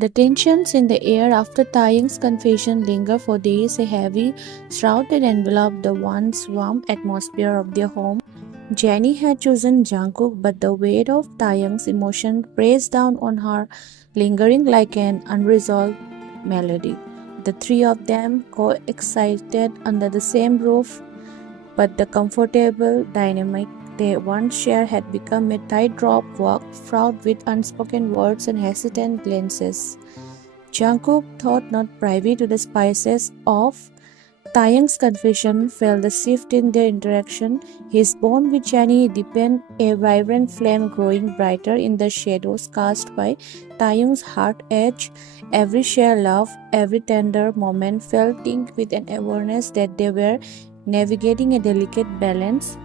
The tensions in the air after Taehyung's confession linger for days. A heavy shroud that enveloped the once warm atmosphere of their home. Jenny had chosen Jungkook, but the weight of Taehyung's emotion pressed down on her, lingering like an unresolved melody. The three of them coexisted under the same roof, but the comfortable dynamic they once shared had become a tightrope walk fraught with unspoken words and hesitant glances. Jungkook thought not privy to the spices of Taeyang's confession felt the shift in their interaction. His bond with Jenny deepened, a vibrant flame growing brighter in the shadows cast by Taeyang's heart edge. Every shared love, every tender moment felt tinged with an awareness that they were navigating a delicate balance.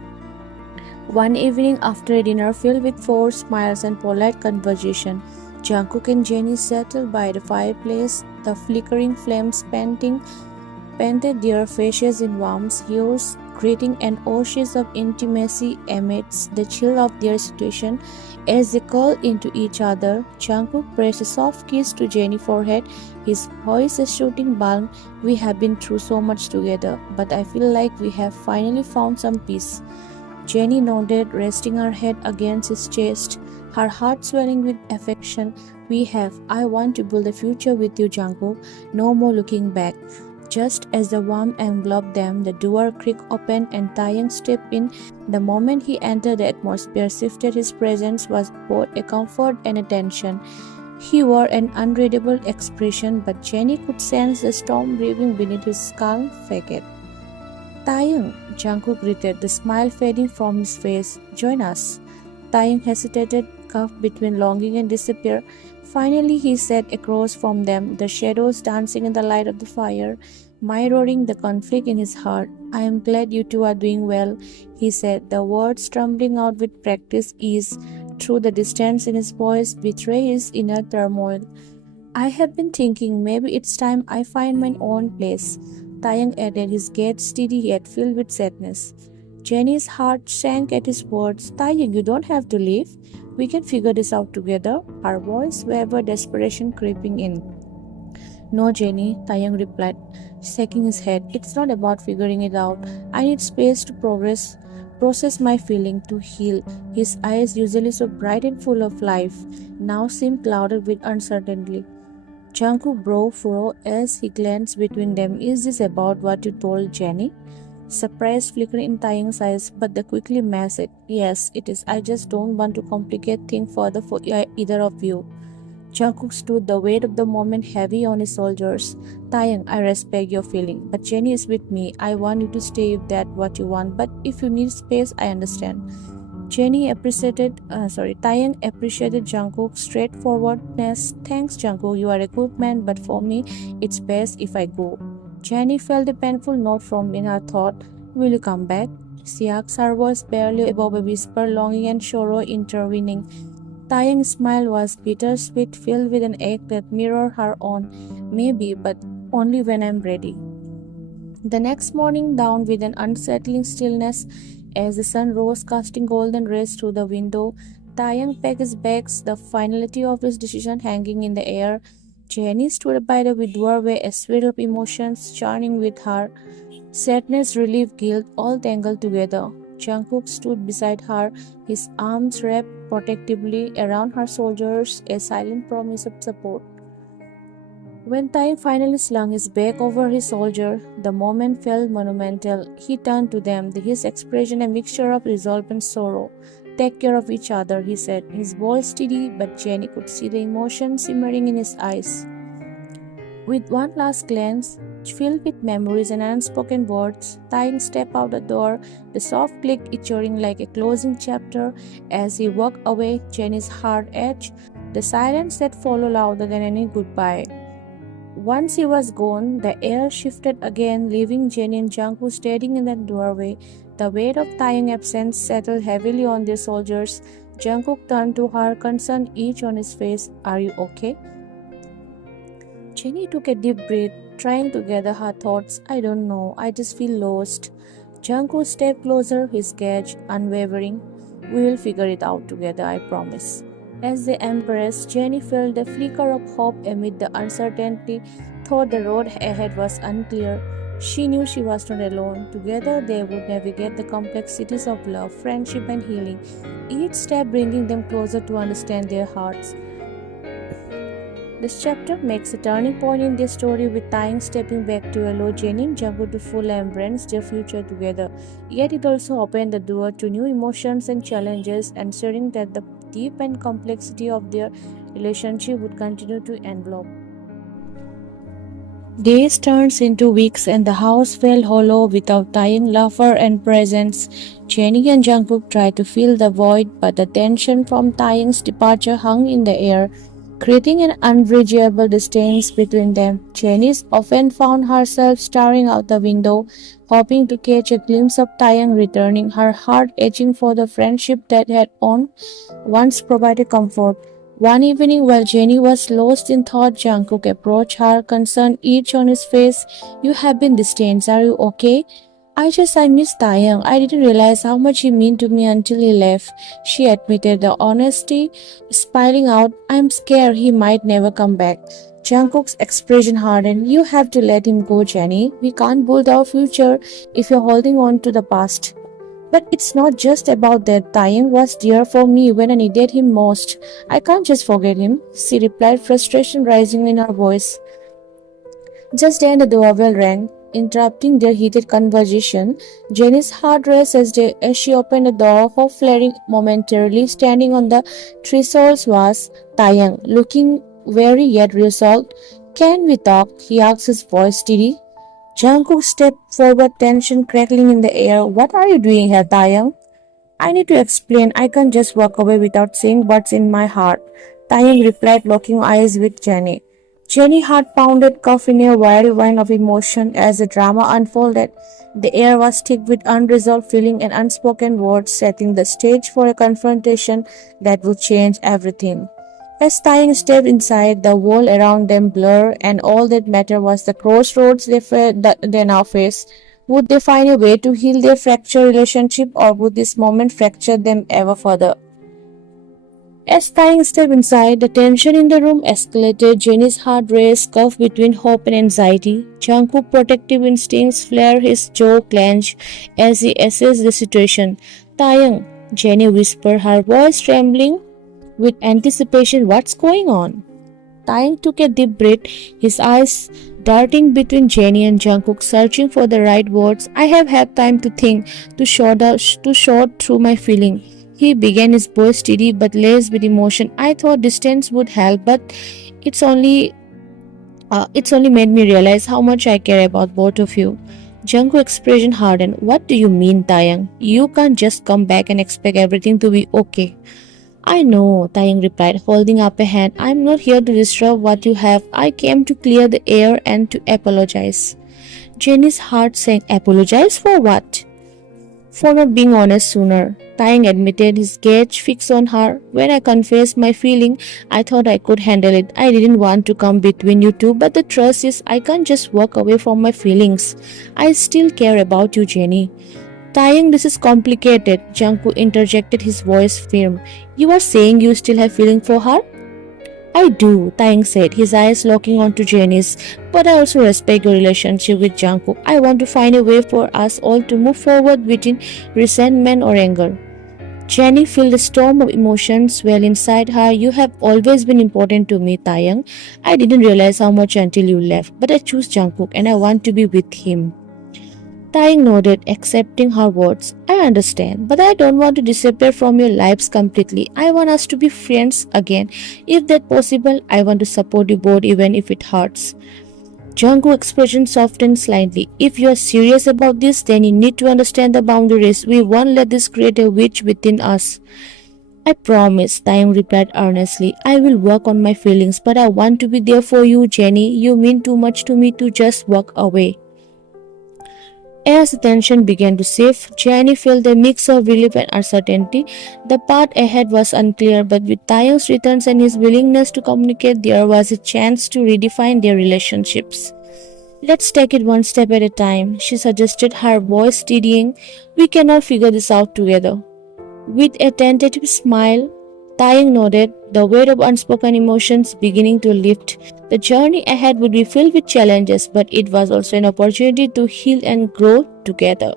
One evening after a dinner filled with forced smiles and polite conversation, Jungkook and Jenny settled by the fireplace, the flickering flames painted their faces in warm hues, creating an oasis of intimacy amidst the chill of their situation. As they curled into each other, Jungkook pressed a soft kiss to Jenny's forehead, his voice a shooting balm. "We have been through so much together, but I feel like we have finally found some peace." Jenny nodded, resting her head against his chest, her heart swelling with affection. "We have. I want to build a future with you, Jungkook. No more looking back." Just as the warmth enveloped them, the door creaked open and Taeyang stepped in. The moment he entered, the atmosphere shifted. His presence was both a comfort and a tension. He wore an unreadable expression, but Jenny could sense the storm brewing beneath his calm facade. "Taeyang," Jungkook greeted, the smile fading from his face. "Join us." Taeyang hesitated, cuffed between longing and despair. Finally, he sat across from them, the shadows dancing in the light of the fire, mirroring the conflict in his heart. "I am glad you two are doing well," he said, the words trembling out with practiced ease. Through the distance in his voice betrayed his inner turmoil. "I have been thinking maybe it's time I find my own place," Taeyang added, his gaze steady yet filled with sadness. Jenny's heart sank at his words. "Taeyang, you don't have to leave. We can figure this out together." Her voice wavered, desperation creeping in. "No, Jenny," Taeyang replied, shaking his head. "It's not about figuring it out. I need space to process my feeling, to heal." His eyes, usually so bright and full of life, now seemed clouded with uncertainty. Jungkook brow furrowed as he glanced between them. "Is this about what you told Jenny?" Surprise flickered in Taeyang's eyes, but they quickly masked it. "Yes, it is. I just don't want to complicate things further for either of you." Jungkook stood, the weight of the moment heavy on his shoulders. "Taeyang, I respect your feeling, but Jenny is with me. I want you to stay if that's what you want, but if you need space, I understand." Taeyang appreciated Jungkook's straightforwardness. "Thanks, Jungkook. You are a good man, but for me, it's best if I go." Jenny felt a painful note from in her thought. "Will you come back?" she asked, her voice barely above a whisper, longing and sorrow intervening. Taeyang's smile was bittersweet, filled with an ache that mirrored her own. "Maybe, but only when I'm ready." The next morning dawned with an unsettling stillness as the sun rose, casting golden rays through the window. Taeyang packed his bags, the finality of his decision hanging in the air. Jenny stood by the doorway, a swirl of emotions churning with her. Sadness, relief, guilt, all tangled together. Jungkook stood beside her, his arms wrapped protectively around her shoulders, a silent promise of support. When Taeyang finally slung his bag over his shoulder, the moment felt monumental. He turned to them, his expression a mixture of resolve and sorrow. "Take care of each other," he said, his voice steady, but Jenny could see the emotion simmering in his eyes. With one last glance, filled with memories and unspoken words, Taeyang stepped out the door, the soft click echoing like a closing chapter. As he walked away, Jenny's heart ached, the silence that followed louder than any goodbye. Once he was gone, the air shifted again, leaving Jenny and Jungkook standing in the doorway. The weight of Taeyang's absence settled heavily on their shoulders. Jungkook turned to her, concern each on his face. "Are you okay?" Jenny took a deep breath, trying to gather her thoughts. "I don't know. I just feel lost." Jungkook stepped closer, his gaze unwavering. "We will figure it out together, I promise." As they embraced, Jenny felt a flicker of hope amid the uncertainty, though the road ahead was unclear. She knew she was not alone. Together, they would navigate the complexities of love, friendship, and healing, each step bringing them closer to understand their hearts. This chapter makes a turning point in their story with Taehyung stepping back to allow Jenny and Jungkook to fully embrace their future together. Yet it also opened the door to new emotions and challenges, ensuring that the deep and complexity of their relationship would continue to envelop. Days turned into weeks and the house felt hollow without Taehyung laughter and presence. Jenny and Jungkook tried to fill the void, but the tension from Taehyung's departure hung in the air, creating an unbridgeable distance between them. Jenny often found herself staring out the window, hoping to catch a glimpse of Taehyung returning, her heart aching for the friendship that had once provided comfort. One evening, while Jenny was lost in thought, Jungkook approached her, concern each on his face. "You have been distant. Are you okay?" I miss Taehyung. I didn't realize how much he meant to me until he left," she admitted, the honesty spilling out. "I'm scared he might never come back." Jungkook's expression hardened. "You have to let him go, Jenny. We can't build our future if you're holding on to the past." "But it's not just about that. Taehyung was there for me when I needed him most. I can't just forget him," she replied, frustration rising in her voice. Just then the doorbell rang, interrupting their heated conversation. Jenny's heart raced as she opened the door, hope flaring momentarily. Standing on the threshold was Taehyung, looking weary yet resolved. "Can we talk?" he asked, his voice steady. Jungkook stepped forward, tension crackling in the air. "What are you doing here, Taehyung?" "I need to explain. I can't just walk away without saying what's in my heart," Taehyung replied, locking eyes with Jenny. Jenny's heart pounded, caught in a whirlwind of emotion as the drama unfolded. The air was thick with unresolved feeling and unspoken words, setting the stage for a confrontation that would change everything. As Taehyung stepped inside, the world around them blurred, and all that mattered was the crossroads they now faced. Would they find a way to heal their fractured relationship, or would this moment fracture them ever further? As Taehyung stepped inside, the tension in the room escalated. Jenny's heart raced, cuffed between hope and anxiety. Jungkook's protective instincts flared, his jaw clenched as he assessed the situation. "Taehyung," Jenny whispered, her voice trembling with anticipation. "What's going on?" Taehyung took a deep breath, his eyes darting between Jenny and Jungkook, searching for the right words. "I have had time to think, to sort through my feeling." He began, his voice steady but laced with emotion. "I thought distance would help, but it's only made me realize how much I care about both of you." Jungkook's expression hardened. "What do you mean, Taehyung? You can't just come back and expect everything to be okay." "I know," Taehyung replied, holding up a hand. "I'm not here to disrupt what you have. I came to clear the air and to apologize." Jenny's heart sank. "Apologize for what?" "For not being honest sooner," Taehyung admitted, his gaze fixed on her. "When I confessed my feeling, I thought I could handle it. I didn't want to come between you two, but the truth is I can't just walk away from my feelings. I still care about you, Jenny." "Taehyung, this is complicated," Jungkook interjected, his voice firm. "You are saying you still have feeling for her?" "I do," Taehyung said, his eyes locking onto Jenny's. "But I also respect your relationship with Jungkook. I want to find a way for us all to move forward without resentment or anger." Jenny felt a storm of emotions well inside her. "You have always been important to me, Taehyung. I didn't realize how much until you left. But I choose Jungkook and I want to be with him." Taehyung nodded, accepting her words. "I understand, but I don't want to disappear from your lives completely. I want us to be friends again. If that's possible, I want to support you both even if it hurts." Jungkook's expression softened slightly. "If you are serious about this, then you need to understand the boundaries. We won't let this create a witch within us." "I promise," Taehyung replied earnestly. "I will work on my feelings, but I want to be there for you, Jenny. You mean too much to me to just walk away." As the tension began to shift, Jenny felt a mix of relief and uncertainty. The path ahead was unclear, but with Taehyung's returns and his willingness to communicate, there was a chance to redefine their relationships. "Let's take it one step at a time," she suggested, her voice steadying. "We cannot figure this out together." With a tentative smile, Taehyung nodded, the weight of unspoken emotions beginning to lift. The journey ahead would be filled with challenges, but it was also an opportunity to heal and grow together.